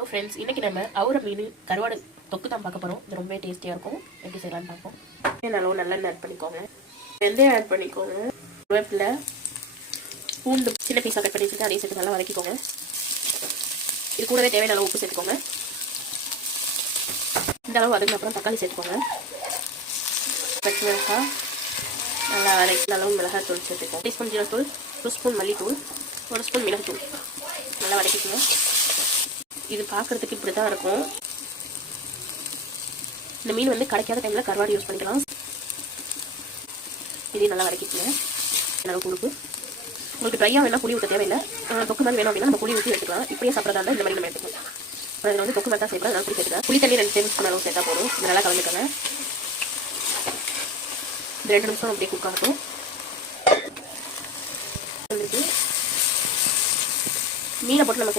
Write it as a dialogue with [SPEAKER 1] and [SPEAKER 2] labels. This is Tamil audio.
[SPEAKER 1] ஹலோ ஃப்ரெண்ட்ஸ் இன்றைக்கி நம்ம அவரை மீன் கருவாடு தொக்கு தான் பார்க்க போகிறோம் இது ரொம்பவே டேஸ்டியாக இருக்கும். எப்படி செய்யலாம்னு பார்ப்போம். நல்லா நல்லெண்ணெய் ஆட் பண்ணிக்கோங்க. வெந்தயம் ஆட் பண்ணிக்கோங்க. வேப்பில் பூண்டு சின்ன பீஸாக கட் பண்ணி வச்சுட்டு அதையும் சேர்த்து நல்லா வதக்கிக்கோங்க. இது கூடவே தேவையான அளவு உப்பு சேர்த்துக்கோங்க. இந்த அளவு வதங்கின அப்புறம் தக்காளி சேர்த்துக்கோங்க. பச்சை மிளகாய் நல்லா வதக்கி அளவு மிளகாய் தூள் சேர்த்துக்கோங்க. டீஸ்பூன் ஜீரகத்தூள் ஒரு ஸ்பூன் மல்லித்தூள் ஒரு ஸ்பூன் மிளகுத்தூள். நல்லா வதக்கிக்கோங்க. இது பார்க்குறதுக்கு இப்படி தான் இருக்கும். இந்த மீன் வந்து கிடைக்காத டைமில் கருவாடு யூஸ் பண்ணிக்கலாம். இதையும் நல்லா வதக்கிக்கோங்க. நல்லா புளிப்பு உங்களுக்கு ட்ரையாக வேணால் புளி ஊற்ற தேவையில்லை. தொக்கு மாதிரி வேணும் அப்படின்னா நம்ம புளி ஊற்றி எடுத்துக்கலாம். இப்படியே சாப்பிட்றதா இருந்தால் இந்த மாதிரி நம்ம எடுத்துக்கலாம். அப்புறம் இதில் வந்து தொக்கு மாதிரி தான் சேர்க்கலாம் நல்லா புளி சேர்த்துக்கலாம் புளி தண்ணி ரெண்டு டேபிள் ஸ்பூன் அளவு சேர்த்தா போதும். நல்லா கலந்துக்கோங்க. இது ரெண்டு நிமிஷம் அப்படியே குக் ஆகட்டும். மீனை போட்டு நம்ம